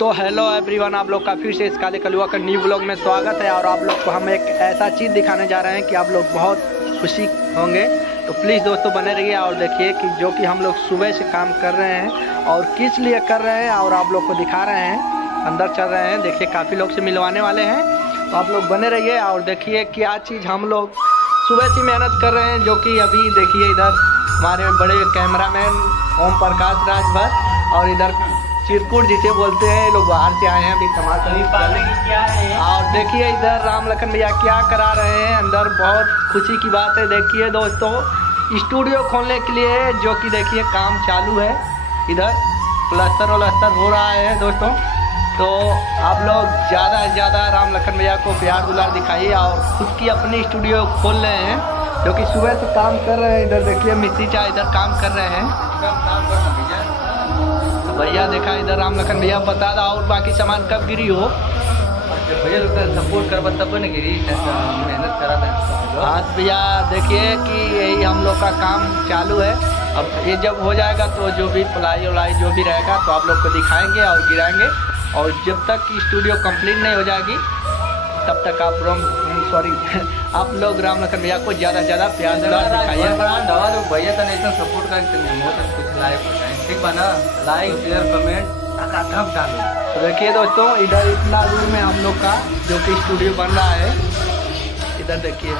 तो hello everyone, आप लोग का फिर से इस काले कलुआ का न्यू ब्लॉग में स्वागत है। और आप लोग को हम एक ऐसा चीज़ दिखाने जा रहे हैं कि आप लोग बहुत खुशी होंगे। तो प्लीज़ दोस्तों बने रहिए और देखिए कि जो कि हम लोग सुबह से काम कर रहे हैं और किस लिए कर रहे हैं और आप लोग को दिखा रहे हैं। अंदर चल रहे हैं, देखिए काफ़ी लोग से मिलवाने वाले हैं। तो आप लोग बने रहिए और देखिए क्या चीज़ हम लोग सुबह से मेहनत कर रहे हैं। जो कि अभी देखिए इधर हमारे बड़े कैमरामैन ओम प्रकाश राजभर और इधर चिरकुट जिसे बोलते हैं, लोग बाहर से आए हैं अभी क्या है। और देखिए इधर राम लखन भैया क्या करा रहे हैं अंदर। बहुत खुशी की बात है। देखिए दोस्तों स्टूडियो खोलने के लिए जो कि देखिए काम चालू है, इधर प्लास्टर वलास्टर हो रहा है दोस्तों। तो आप लोग ज़्यादा से ज़्यादा राम लखन भैया को प्यार दुलार दिखाइए और खुद की अपनी स्टूडियो खोल रहे हैं, जो कि सुबह से काम कर रहे हैं। इधर देखिए मिस्त्री चाह इधर काम कर रहे हैं। भैया देखा इधर राम लखन भैया बता रहा और बाकी सामान कब गिरी हो भैया लोग सपोर्ट करवा तब न गिरी, मेहनत करा था। हाँ भैया देखिए कि यही हम लोग का काम चालू है। अब ये जब हो जाएगा तो जो भी प्लाई वलाई जो भी रहेगा तो आप लोग को दिखाएंगे और गिराएंगे। और जब तक स्टूडियो कंप्लीट नहीं हो जाएगी तब तक आप आप लोग राम लखन भैया को ज़्यादा से ज़्यादा प्यार दिखाइए। दवा लोग भैया तो नहीं सपोर्ट करते कुछ लाइक ठीक बना, लाइक शेयर कमेंट कब डालो। तो देखिए दोस्तों इधर इतना दूर में हम लोग का जो कि स्टूडियो बन रहा है, इधर देखिए।